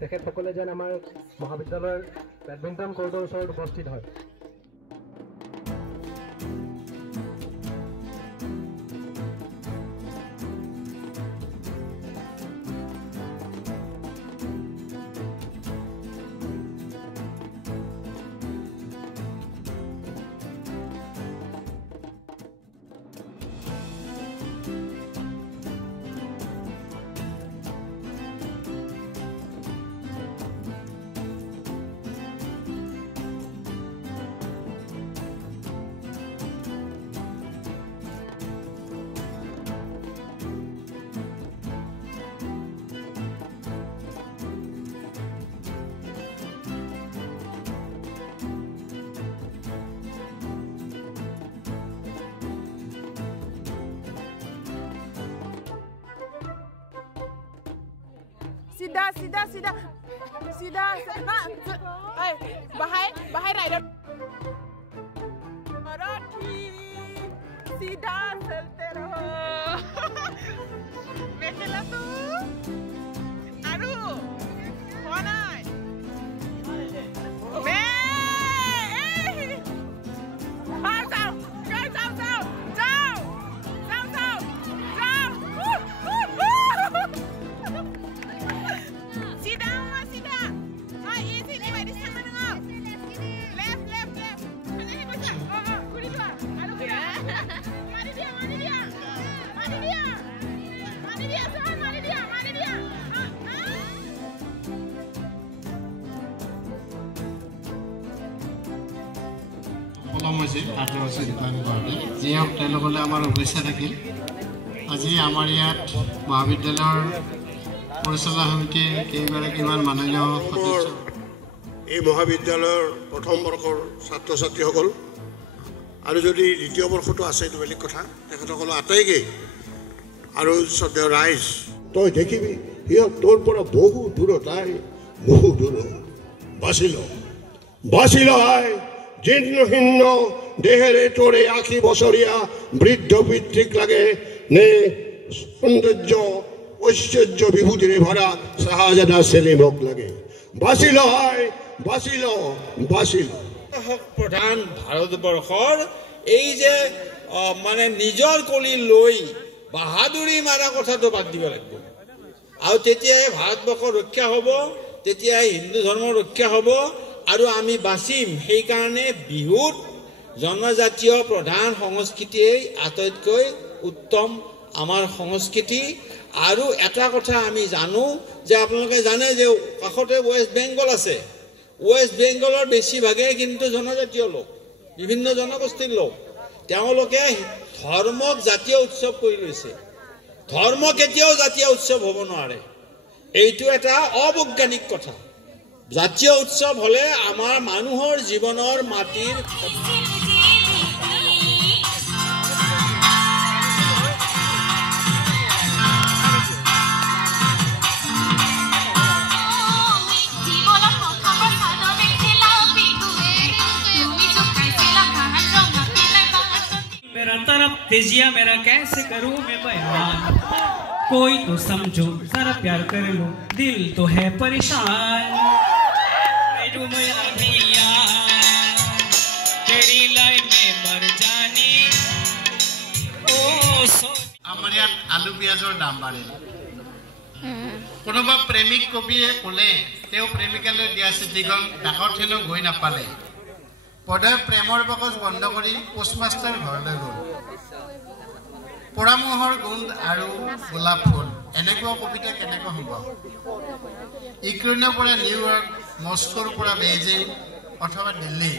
তেখেতসকলে যেন আমাৰ মহাবিদ্যালয়ৰ বেডমিণ্টন কোৰ্টৰ ওচৰত উপস্থিত হয়। सीधा बाहर राइडर सीधा चलते रहो मेखेला तू आरु होना যি হওক তেওঁলোকলৈ আমাৰ শুভেচ্ছা থাকিল। আজি আমাৰ ইয়াত মহাবিদ্যালয়ৰ পৰিচালনা সমিতিৰ কেইগৰাকীমান মাননীয় সদস্য, এই মহাবিদ্যালয়ৰ প্ৰথম বৰ্ষৰ ছাত্ৰ ছাত্ৰীসকল আৰু যদি দ্বিতীয় বৰ্ষটো আছে এইটো বেলেগ কথা, তেখেতসকলৰ আটাইকেই আৰু শ্ৰদ্ধেয় ৰাইজ, তই দেখিবি সিহঁত তোৰ পৰা বহু দূৰতাই বহু দূৰ বাচিল আই জীৰ্ণহীৰ্ণ দেহেৰে তোৰে 80 বছৰীয়া বৃদ্ধ পিতৃক লাগে নে সৌন্দৰ্য ঐশ্বৰ্য বিভূতিৰে ভৰা শাহজাদা সেলিমক লাগে। বাচিল প্ৰধান ভাৰতবৰ্ষৰ এই যে মানে নিজৰ কলি লৈ বাহাদুৰি মাৰা কথাটো বাদ দিব লাগিব, আৰু তেতিয়াই ভাৰতবৰ্ষ ৰক্ষা হ'ব, তেতিয়াই হিন্দু ধৰ্ম ৰক্ষা হ'ব আৰু আমি বাচিম। সেইকাৰণে বিহুত জনজাতীয় প্ৰধান সংস্কৃতিয়েই আটাইতকৈ উত্তম আমাৰ সংস্কৃতি। আৰু এটা কথা আমি জানো যে আপোনালোকে জানে যে কাষতে ৱেষ্ট বেংগল আছে, ৱেষ্ট বেংগলৰ বেছিভাগেই কিন্তু জনজাতীয় লোক, বিভিন্ন জনগোষ্ঠীৰ লোক। তেওঁলোকে ধৰ্মক জাতীয় উৎসৱ কৰি লৈছে। ধৰ্ম কেতিয়াও জাতীয় উৎসৱ হ'ব নোৱাৰে, এইটো এটা অবৈজ্ঞানিক কথা। জাতীয় উৎসৱ হলে আমাৰ মানুহৰ জীৱনৰ মাটিৰ मेरा तरफ तेजिया मेरा कैसे करूं मैं बयान, कोई तो समझो जरा प्यार कर लो दिल तो है परेशान, तेरी लाइन में मर जानी ओ আমাৰ ইয়াত আলু পিঁয়াজৰ দাম বাঢ়িল। কোনোবা প্ৰেমিক কবিয়ে ক'লে তেওঁ প্ৰেমিকালৈ দিয়া চিঠিখন ডাকত হেনো গৈ নাপালে, পদৰ প্ৰেমৰ বাকচ বন্ধ কৰি পোষ্টমাষ্টাৰ ঘৰলৈ গ'ল। পৰামহৰ গোন্ধ আৰু গোলাপ ফুল, এনেকুৱা কবিতা কেনেকৈ সম্ভৱ? ইউক্ৰেইনৰ পৰা নিউয়ৰ্ক, মস্কোৰ পৰা বেইজিং অথবা দিল্লী,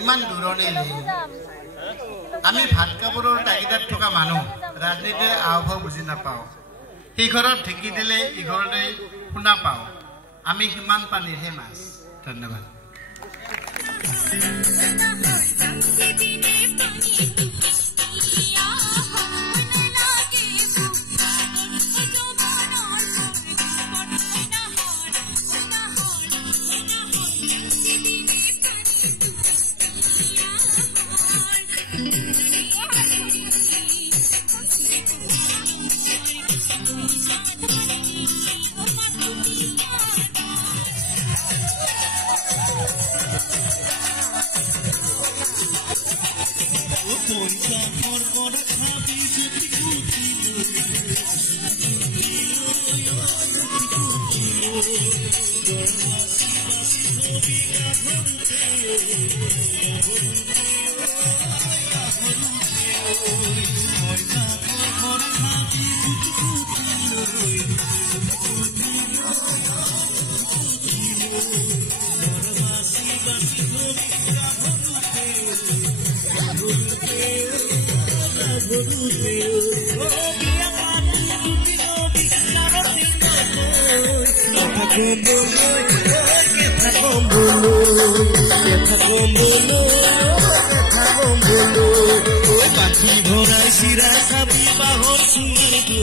ইমান দূৰণি লিংক। আমি ভাত কাপোৰৰ তাগিদাত থকা মানুহ ৰাজনীতিৰ আওভাও বুজি নাপাওঁ। সিঘৰত ঢেঁকি দিলে ইঘৰলৈ শুনা পাওঁ, আমি সিমান পানীৰহে মাছ। ধন্যবাদ। Sirat sabi bahor sungar do